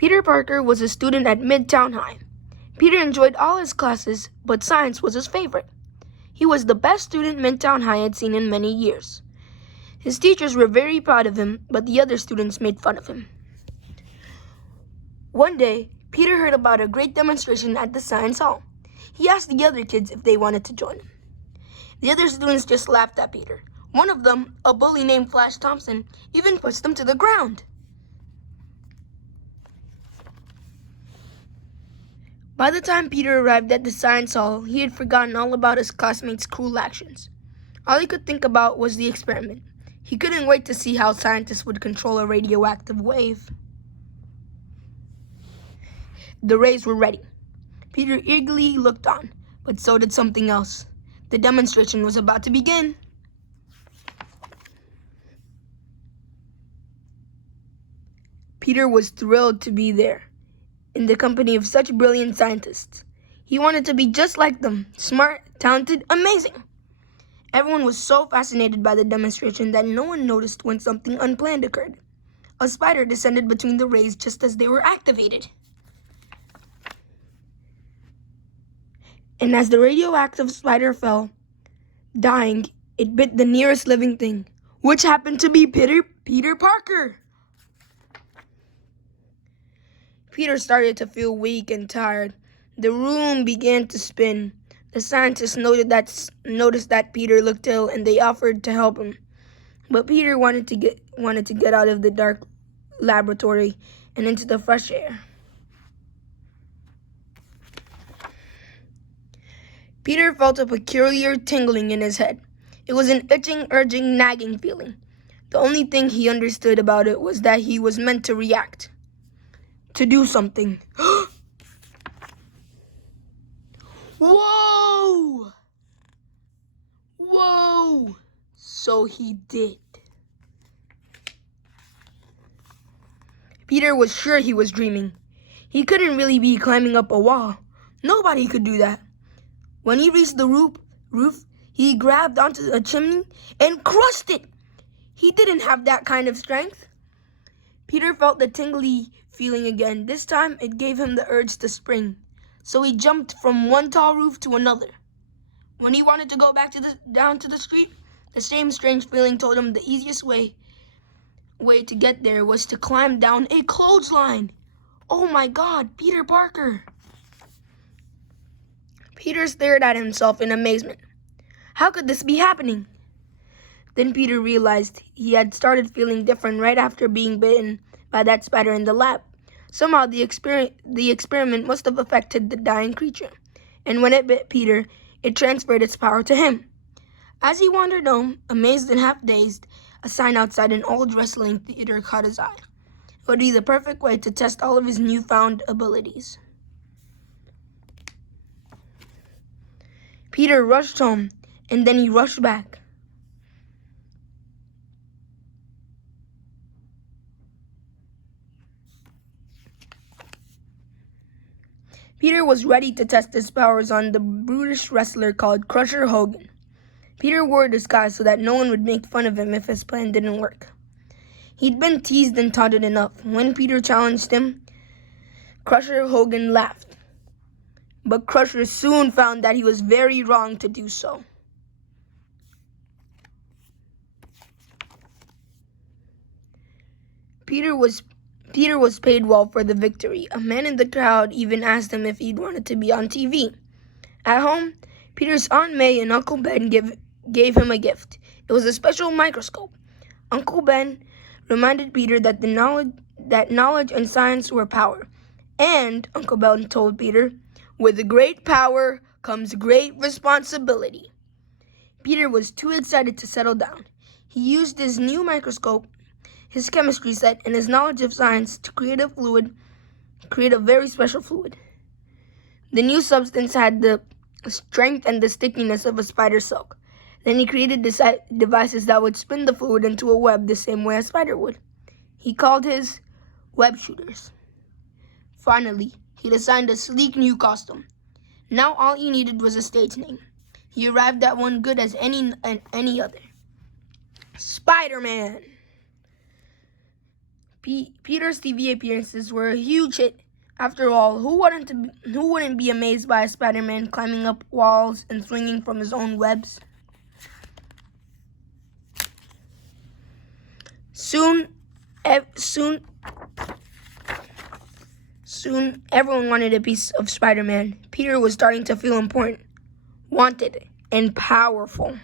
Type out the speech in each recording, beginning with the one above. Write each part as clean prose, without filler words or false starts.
Peter Parker was a student at Midtown High. Peter enjoyed all his classes, but science was his favorite. He was the best student Midtown High had seen in many years. His teachers were very proud of him, but the other students made fun of him. One day, Peter heard about a great demonstration at the science hall. He asked the other kids if they wanted to join him. The other students just laughed at Peter. One of them, a bully named Flash Thompson, even pushed him to the ground. By the time Peter arrived at the science hall, he had forgotten all about his classmates' cruel actions. All he could think about was the experiment. He couldn't wait to see how scientists would control a radioactive wave. The rays were ready. Peter eagerly looked on, but so did something else. The demonstration was about to begin. Peter was thrilled to be there, in the company of such brilliant scientists. He wanted to be just like them, smart, talented, amazing. Everyone was so fascinated by the demonstration that no one noticed when something unplanned occurred. A spider descended between the rays just as they were activated. And as the radioactive spider fell, dying, it bit the nearest living thing, which happened to be Peter Parker. Peter started to feel weak and tired. The room began to spin. The scientists noticed that Peter looked ill, and they offered to help him. But Peter wanted to get out of the dark laboratory and into the fresh air. Peter felt a peculiar tingling in his head. It was an itching, urging, nagging feeling. The only thing he understood about it was that he was meant to react, to do something. Whoa! Whoa! So he did. Peter was sure he was dreaming. He couldn't really be climbing up a wall. Nobody could do that. When he reached the roof, he grabbed onto a chimney and crushed it. He didn't have that kind of strength. Peter felt the tingly feeling again. This time, it gave him the urge to spring. So he jumped from one tall roof to another. When he wanted to go back down to the street, the same strange feeling told him the easiest way to get there was to climb down a clothesline. Oh my God, Peter Parker! Peter stared at himself in amazement. How could this be happening? Then Peter realized he had started feeling different right after being bitten by that spider in the lab. Somehow the experiment must have affected the dying creature, and when it bit Peter, it transferred its power to him. As he wandered home, amazed and half-dazed, a sign outside an old wrestling theater caught his eye. It would be the perfect way to test all of his newfound abilities. Peter rushed home, and then he rushed back. Peter was ready to test his powers on the brutish wrestler called Crusher Hogan. Peter wore a disguise so that no one would make fun of him if his plan didn't work. He'd been teased and taunted enough. When Peter challenged him, Crusher Hogan laughed. But Crusher soon found that he was very wrong to do so. Peter was paid well for the victory. A man in the crowd even asked him if he'd wanted to be on TV. At home, Peter's Aunt May and Uncle Ben gave him a gift. It was a special microscope. Uncle Ben reminded Peter that knowledge and science were power. And Uncle Ben told Peter, with great power comes great responsibility. Peter was too excited to settle down. He used his new microscope, his chemistry set, and his knowledge of science to create a very special fluid. The new substance had the strength and the stickiness of a spider silk. Then he created devices that would spin the fluid into a web the same way a spider would. He called his web shooters. Finally, he designed a sleek new costume. Now all he needed was a stage name. He arrived at one good as any other. Spider-Man. Peter's TV appearances were a huge hit. After all, who wouldn't be amazed by a Spider-Man climbing up walls and swinging from his own webs? Soon, everyone wanted a piece of Spider-Man. Peter was starting to feel important, wanted, and powerful.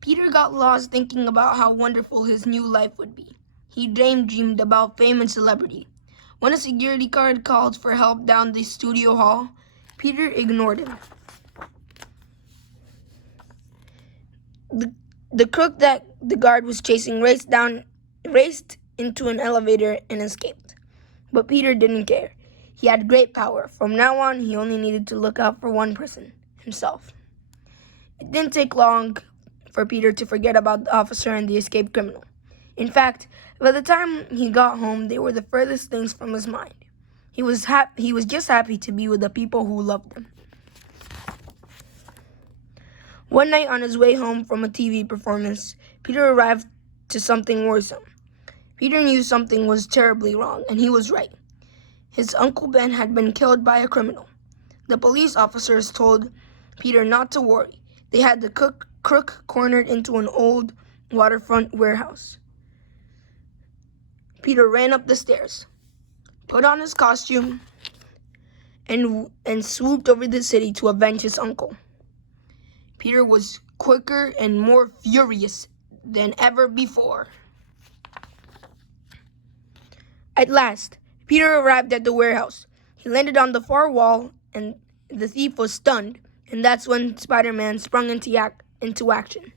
Peter got lost thinking about how wonderful his new life would be. He dreamed about fame and celebrity. When a security guard called for help down the studio hall, Peter ignored him. The crook that the guard was chasing raced into an elevator and escaped. But Peter didn't care. He had great power. From now on, he only needed to look out for one person, himself. It didn't take long for Peter to forget about the officer and the escaped criminal. In fact, by the time he got home, they were the furthest things from his mind. He was just happy to be with the people who loved him. One night on his way home from a TV performance, Peter arrived to something worrisome. Peter knew something was terribly wrong, and he was right. His Uncle Ben had been killed by a criminal. The police officers told Peter not to worry. They had the crook cornered into an old waterfront warehouse. Peter ran up the stairs, put on his costume, and swooped over the city to avenge his uncle. Peter was quicker and more furious than ever before. At last, Peter arrived at the warehouse. He landed on the far wall, and the thief was stunned, and that's when Spider-Man sprung into action.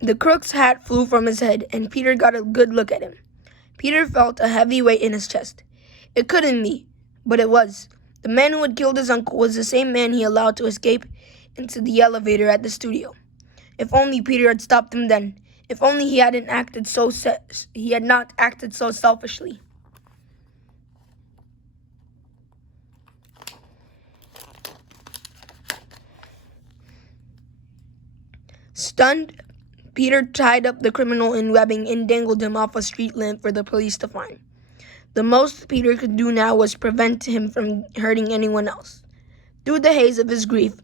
The crook's hat flew from his head, and Peter got a good look at him. Peter felt a heavy weight in his chest. It couldn't be, but it was. The man who had killed his uncle was the same man he allowed to escape into the elevator at the studio. If only Peter had stopped him then. If only he had not acted so selfishly. Stunned, Peter tied up the criminal in webbing and dangled him off a street lamp for the police to find. The most Peter could do now was prevent him from hurting anyone else. Through the haze of his grief,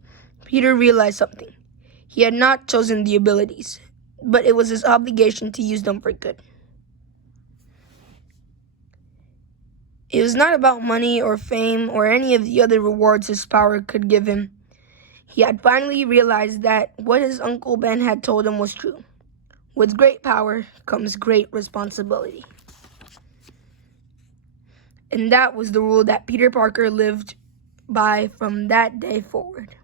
Peter realized something. He had not chosen the abilities, but it was his obligation to use them for good. It was not about money or fame or any of the other rewards his power could give him. He had finally realized that what his Uncle Ben had told him was true. With great power comes great responsibility. And that was the rule that Peter Parker lived by from that day forward.